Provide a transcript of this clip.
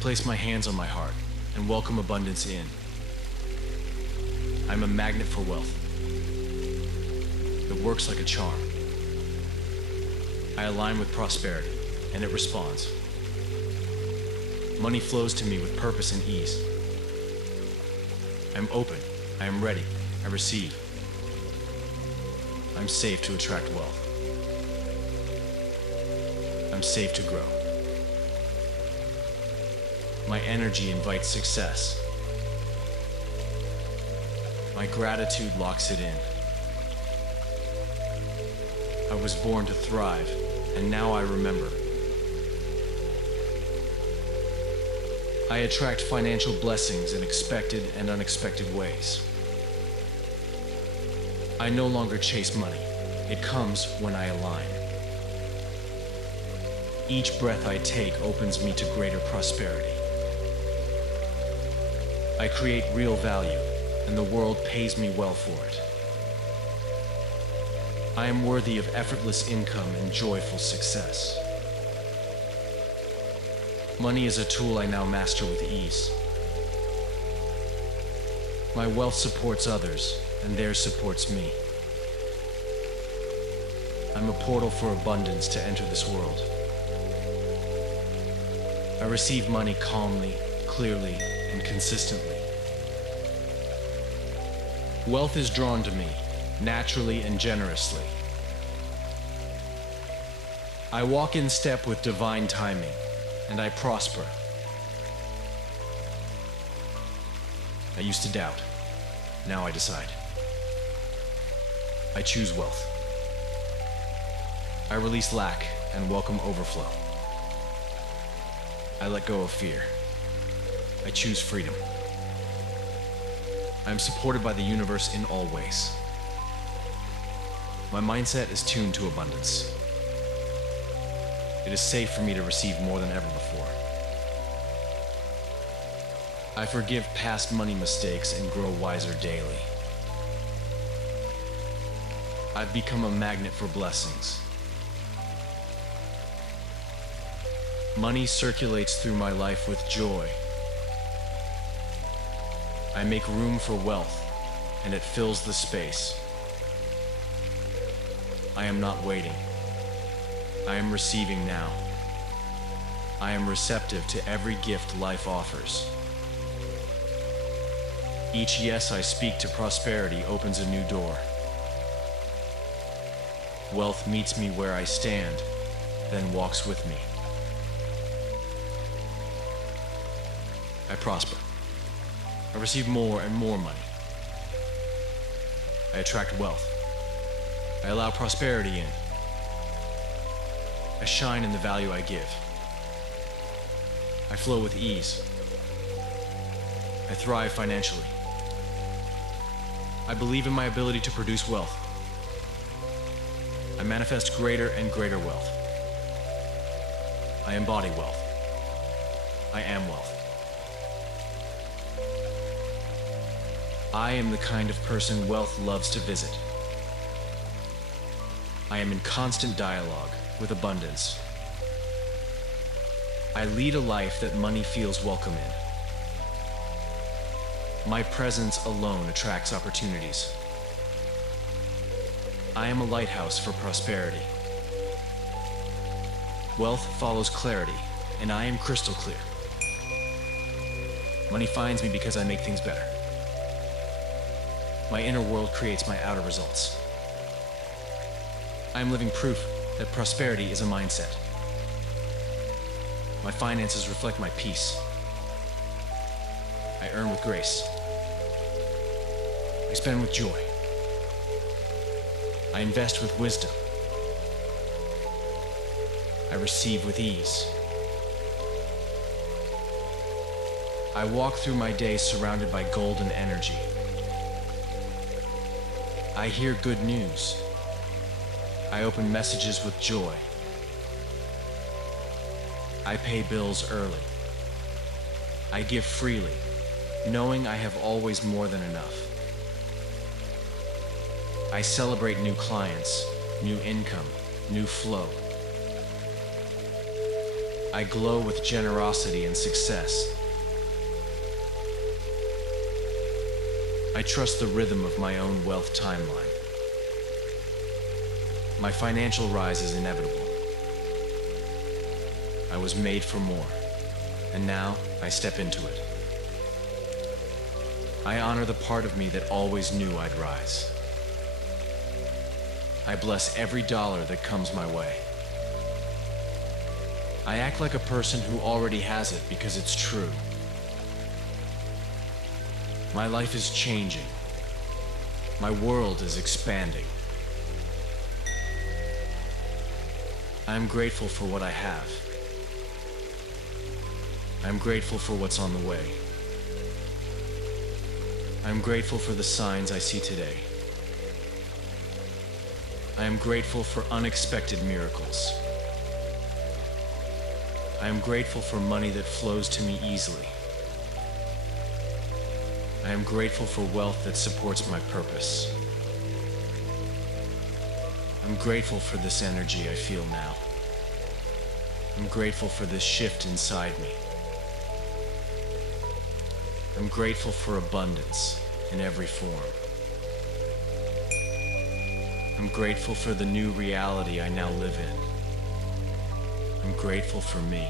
place my hands on my heart and welcome abundance in. I'm a magnet for wealth. It works like a charm. I align with prosperity, and it responds. Money flows to me with purpose and ease. I'm open. I am ready. I receive. I'm safe to attract wealth. I'm safe to grow. My energy invites success. My gratitude locks it in. I was born to thrive, and now I remember. I attract financial blessings in expected and unexpected ways. I no longer chase money. It comes when I align. Each breath I take opens me to greater prosperity. I create real value, and the world pays me well for it. I am worthy of effortless income and joyful success. Money is a tool I now master with ease. My wealth supports others, and theirs supports me. I'm a portal for abundance to enter this world. I receive money calmly, clearly, and consistently. Wealth is drawn to me, naturally and generously. I walk in step with divine timing, and I prosper. I used to doubt. Now I decide. I choose wealth. I release lack and welcome overflow. I let go of fear. I choose freedom. I am supported by the universe in all ways. My mindset is tuned to abundance. It is safe for me to receive more than ever before. I forgive past money mistakes and grow wiser daily. I've become a magnet for blessings. Money circulates through my life with joy. I make room for wealth, and it fills the space. I am not waiting. I am receiving now. I am receptive to every gift life offers. Each yes I speak to prosperity opens a new door. Wealth meets me where I stand, then walks with me. I prosper. I receive more and more money. I attract wealth. I allow prosperity in. I shine in the value I give. I flow with ease. I thrive financially. I believe in my ability to produce wealth. I manifest greater and greater wealth. I embody wealth. I am wealth. I am the kind of person wealth loves to visit. I am in constant dialogue with abundance. I lead a life that money feels welcome in. My presence alone attracts opportunities. I am a lighthouse for prosperity. Wealth follows clarity, and I am crystal clear. Money finds me because I make things better. My inner world creates my outer results. I am living proof that prosperity is a mindset. My finances reflect my peace. I earn with grace. I spend with joy. I invest with wisdom. I receive with ease. I walk through my day surrounded by golden energy. I hear good news. I open messages with joy. I pay bills early. I give freely, knowing I have always more than enough. I celebrate new clients, new income, new flow. I glow with generosity and success. I trust the rhythm of my own wealth timeline. My financial rise is inevitable. I was made for more, and now I step into it. I honor the part of me that always knew I'd rise. I bless every dollar that comes my way. I act like a person who already has it because it's true. My life is changing. My world is expanding. I am grateful for what I have. I am grateful for what's on the way. I am grateful for the signs I see today. I am grateful for unexpected miracles. I am grateful for money that flows to me easily. I am grateful for wealth that supports my purpose. I'm grateful for this energy I feel now. I'm grateful for this shift inside me. I'm grateful for abundance in every form. I'm grateful for the new reality I now live in. I'm grateful for me.